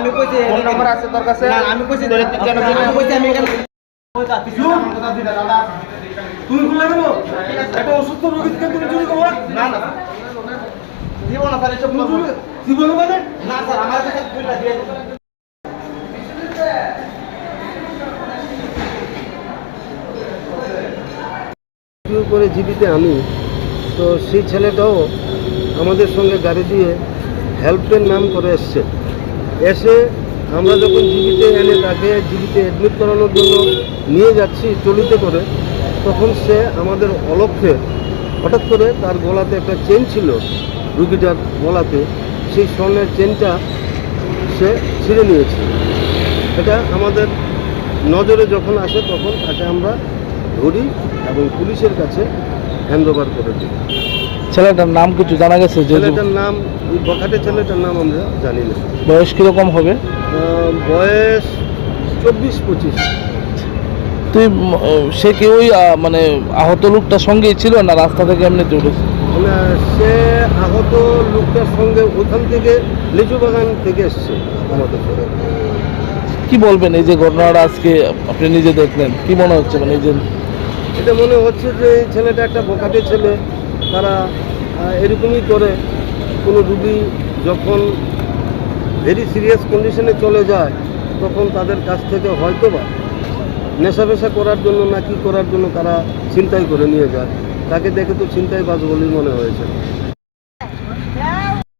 আমি কইছি phone number আছে তোর কাছে? না আমি কইছি তোরে তুই কেন দিলি? আমি কইছি আমি এখানে তুমি একটা অসুস্থ রোগীকে তুমি চুরি করব? না না দিব না স্যার এসব। জীবন মানে? না স্যার আমার কাছে দুইটা দিয়ে করে জীবিতে আনি তো সেই ছেলেটাও আমাদের সঙ্গে গাড়ি দিয়ে হেল্পের নাম করে এসছে। এসে আমরা যখন জীবিতে এনে তাকে জীবিতে অ্যাডমিট করানোর জন্য নিয়ে যাচ্ছি চলিতে করে, তখন সে আমাদের অলক্ষ্যে হঠাৎ করে তার গলাতে একটা চেন ছিল, রুগীটার গলাতে। সেই স্বর্ণের চেনটা সে ছিঁড়ে নিয়েছে। এটা আমাদের নজরে যখন আসে, তখন তাকে আমরা ধরি এবং পুলিশের কাছে হ্যান্ড ওভার করে দিই। ছেলেটার নাম কিছু জানা গেছে যে ছেলেটার নাম এই বখাটে ছেলেটার নাম আমরা জানি না। বয়স কীরকম হবে? বয়স চব্বিশ পঁচিশ। তুই সে কি ওই মানে আহত লোকটার সঙ্গেই ছিল না রাস্তা থেকে এমনিতে উঠেছে সে আহত লোকটার সঙ্গে ওখান থেকে লিচু বাগান থেকে এসছে আমাদের কি বলবেন এই যে ঘটনাটা আজকে আপনি নিজে দেখলেন? কি মনে হচ্ছে মানে এই যে এটা মনে হচ্ছে যে এই ছেলেটা একটা বোকাটে ছেলে। তারা এরকমই করে। কোনো রুগী যখন ভেরি সিরিয়াস কন্ডিশনে চলে যায়, তখন তাদের কাছ থেকে হয়তো বা নেশা পেশা করার জন্য না কি করার জন্য তারা চিন্তাই করে নিয়ে যায়। তাকে দেখে তো চিন্তাই বাজ বলেই মনে হয়েছে।